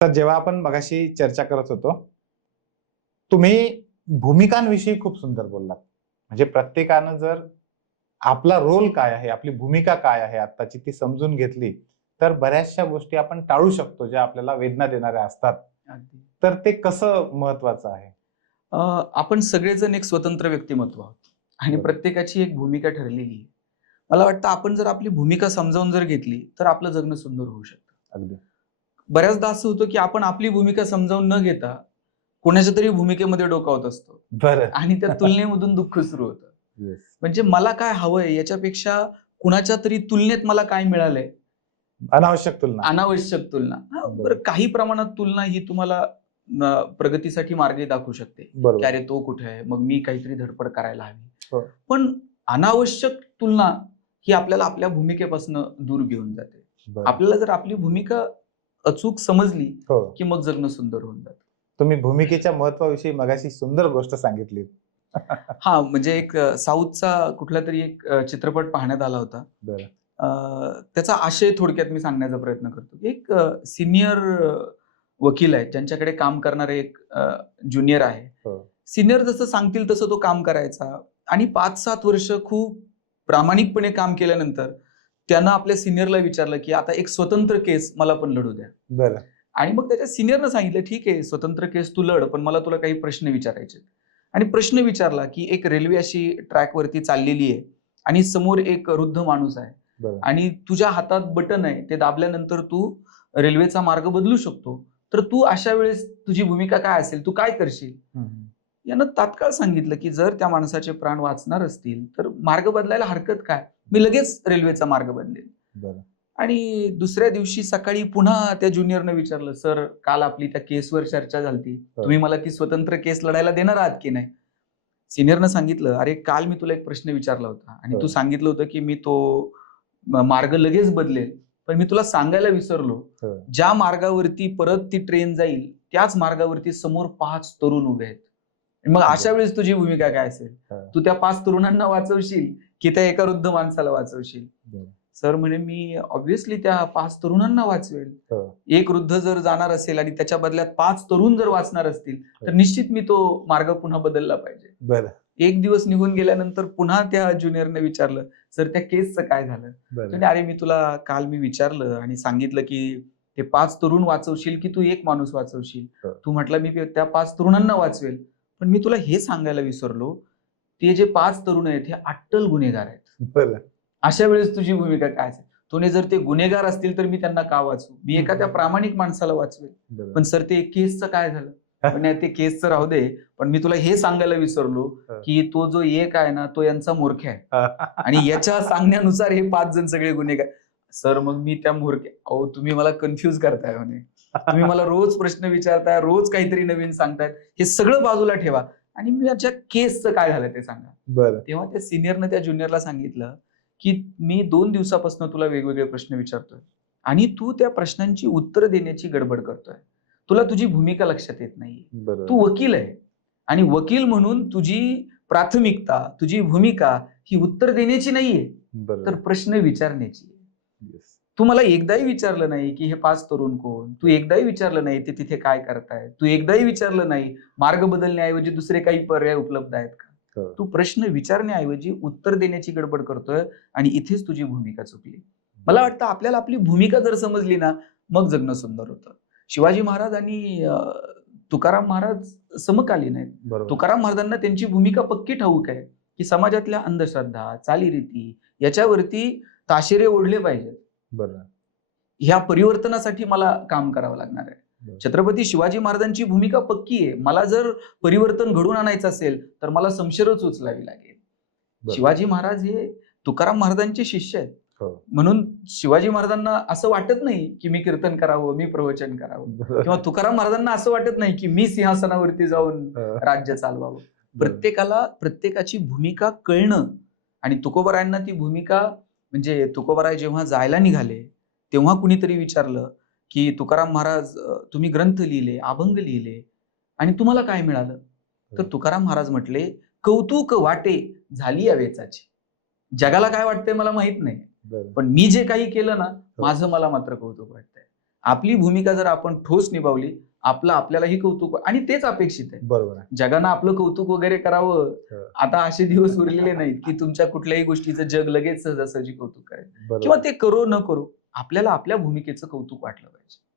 तर जेव्हा आपण मगाशी चर्चा करत होतो तुम्ही भूमिकांविषयी खूप सुंदर बोललात. म्हणजे प्रत्येकानं जर आपला रोल काय आहे आपली भूमिका काय आहे आत्ताची ती समजून घेतली तर बऱ्याचशा गोष्टी आपण टाळू शकतो ज्या आपल्याला वेदना देणाऱ्या असतात. तर ते कसं महत्वाचं आहे? आपण सगळेजण एक स्वतंत्र व्यक्तिमत्व आहोत. आणि. प्रत्येकाची एक भूमिका ठरलेली. आहे मला वाटतं आपण जर आपली भूमिका समजावून जर घेतली तर आपलं जगणं सुंदर होऊ शकतं. अगदी. बऱ्याचदा असं होतं की आपण आपली भूमिका समजावून न घेता कोणाच्या तरी भूमिकेमध्ये डोकावत असतो. बरं. आणि त्या तुलनेमधून दुःख सुरू होतं. म्हणजे मला काय हवंय याच्यापेक्षा कुणाच्या तरी तुलनेत मला काय मिळालंय? अनावश्यक तुलना. अनावश्यक तुलना. हा, बरं. काही प्रमाणात तुलना ही तुम्हाला प्रगतीसाठी मार्ग दाखवू शकते. की अरे तो कुठे आहे? मग मी काहीतरी धडपड करायला हो. हवी पण अनावश्यक तुलना ही आपल्याला आपल्या भूमिकेपासून दूर घेऊन जाते. आपल्याला जर आपली भूमिका अचूक समजली हो. की मग जगणं सुंदर होऊन जातं. तुम्ही भूमिकेच्या महत्वाविषयी मगाशी सुंदर गोष्ट सांगितली हा म्हणजे एक साऊथचा कुठला तरी एक चित्रपट पाहण्यात आला होता. त्याचा आशय थोडक्यात मी सांगण्याचा प्रयत्न करतो. एक सिनियर वकील आहेत ज्यांच्याकडे काम करणारे एक ज्युनियर आहे. हो. सिनियर जसं सांगतील तसं तो काम करायचा. आणि पाच सात वर्ष खूप प्रामाणिकपणे काम केल्यानंतर त्यानं आपल्या सिनियरला विचारलं की आता एक स्वतंत्र केस मला पण लढू द्या. बरं. आणि मग त्याच्या सिनियरनं सांगितलं ठीक आहे स्वतंत्र केस तू लढ पण मला तुला काही प्रश्न विचारायचे आहेत." आणि प्रश्न विचारला की एक रेल्वे अशी ट्रॅकवरती चाललेली आहे आणि समोर एक वृद्ध माणूस आहे आणि तुझ्या हातात बटन आहे ते दाबल्यानंतर तू रेल्वेचा मार्ग बदलू शकतो. तर तू अशा वेळेस तुझी भूमिका काय असेल तू काय करशील. यानं तात्काळ सांगितलं की जर त्या माणसाचे प्राण वाचणार असतील तर मार्ग बदलायला हरकत काय? मी लगेच रेल्वेचा मार्ग बदलेल आणि दुसऱ्या दिवशी सकाळी पुन्हा त्या ज्युनियरनं विचारलं सर काल आपली त्या केसवर चर्चा झाली तुम्ही मला ती स्वतंत्र केस लढायला देणार आहात की नाही? सिनियरनं सांगितलं अरे काल मी तुला एक प्रश्न विचारला होता आणि हो. तू सांगितलं होतं की मी तो मार्ग लगेच बदलेल पण मी तुला सांगायला विसरलो. हो. ज्या मार्गावरती परत ती ट्रेन जाईल त्याच मार्गावरती समोर पाच तरुण उभे आहेत. मग अशा वेळेस तुझी भूमिका काय असेल? हा. तू त्या पाच तरुणांना वाचवशील की त्या एका वृद्ध माणसाला वाचवशील. सर म्हणे मी ऑब्व्हियसली त्या पाच तरुणांना वाचवेल. हो. एक वृद्ध जर जाणार असेल आणि त्याच्या बदल्यात पाच तरुण जर वाचणार असतील तर हो. निश्चित मी तो मार्ग पुन्हा बदलला पाहिजे. बरं. एक दिवस निघून गेल्यानंतर पुन्हा त्या ज्युनियरने विचारलं सर त्या केसचं काय झालं? अरे मी तुला काल मी विचारलं आणि सांगितलं की ते पाच तरुण वाचवशील की तू एक माणूस वाचवशील. हो. तू म्हटलं मी त्या पाच तरुणांना वाचवेल. पण मी तुला हे सांगायला विसरलो. ते जे पाच तरुण आहेत हे अट्टल गुन्हेगार आहेत. बरं. अशा वेळेस तुझी भूमिका काय असेल? तुने जर ते गुन्हेगार असतील तर मी त्यांना का वाचवू मी एखाद्या प्रामाणिक माणसाला वाचवेल. पण सर ते केसचं काय झालं? पण ते केसचं राहू दे. पण मी तुला हे सांगायला विसरलो. की तो जो एक आहे ना तो यांचा मूर्ख आहे. आणि याच्या सांगण्यानुसार हे पाच जण सगळे गुन्हेगार. सर मग मी त्या मूर्ख अहो तुम्ही मला कन्फ्युज करताय म्हणे. तुम्ही मला रोज प्रश्न विचारताय रोज काहीतरी नवीन सांगतायत. हे सगळं बाजूला ठेवा. आणि माझ्या केसचं काय झालं ते सांगा. बरं. तेव्हा त्या सिनियरनं त्या ज्युनियरला सांगितलं की मी दोन दिवसापासून तुला वेगवेगळे प्रश्न विचारतोय आणि तू त्या प्रश्नांची उत्तरं देण्याची गडबड करतोय. तुला तुझी भूमिका लक्षात येत नाही तू वकील आहे आणि वकील म्हणून तुझी प्राथमिकता तुझी भूमिका ही उत्तर देण्याची नाहीये. तर प्रश्न विचारण्याची. Yes. तू मला एकदाही विचारलं नाही की हे पाच तरुण कोण? तू एकदाही विचारलं नाही ते तिथे काय करतायत? तू एकदाही विचारलं नाही मार्ग बदलण्याऐवजी दुसरे काही पर्याय उपलब्ध आहेत का? हो. तू प्रश्न विचारण्याऐवजी उत्तर देण्याची गडबड करतोय आणि इथेच तुझी भूमिका चुकली. मला वाटतं आपल्याला आपली भूमिका जर समजली ना मग जगणं सुंदर होतं. शिवाजी महाराज आणि तुकाराम महाराज समकालीन आहेत. तुकाराम महाराजांना त्यांची भूमिका पक्की ठाऊक आहे की समाजातल्या अंधश्रद्धा चालीरीती याच्यावरती ताशेरे ओढले पाहिजेत. ह्या परिवर्तनासाठी मला काम करावं लागणार आहे. छत्रपती शिवाजी महाराजांची भूमिका पक्की आहे मला जर परिवर्तन घडून आणायचं असेल तर मला समशेरच उचलावी लागेल. शिवाजी महाराज हे तुकाराम महाराजांचे शिष्य आहेत हो. म्हणून शिवाजी महाराजांना असं वाटत नाही की मी कीर्तन करावं मी प्रवचन करावं. किंवा तुकाराम महाराजांना असं वाटत नाही की मी सिंहासनावरती जाऊन हं. राज्य चालवावं. प्रत्येकाला प्रत्येकाची भूमिका कळणं आणि तुकोबरायांना ती भूमिका म्हणजे तुकोबराय जेव्हा जायला निघाले तेव्हा कुणीतरी विचारलं की तुकाराम महाराज तुम्ही ग्रंथ लिहिले अभंग लिहिले आणि तुम्हाला काय मिळालं? तर तुकाराम महाराज म्हटले कौतुक वाटे झाली या वेचाची. जगाला काय वाटतंय मला माहीत नाही. पण मी जे काही केलं ना माझं मला मात्र कौतुक वाटतंय. आपली भूमिका जर आपण ठोस निभावली आपलं आपल्यालाही कौतुक आणि तेच अपेक्षित आहे. बरोबर जगानं आपलं कौतुक वगैरे करावं. हो. आता असे दिवस उरलेले नाहीत की तुमच्या कुठल्याही गोष्टीचं जग लगेच सहजासहजी कौतुक करेल. किंवा ते करो न करो आपल्याला आपल्या भूमिकेचं कौतुक वाटलं पाहिजे.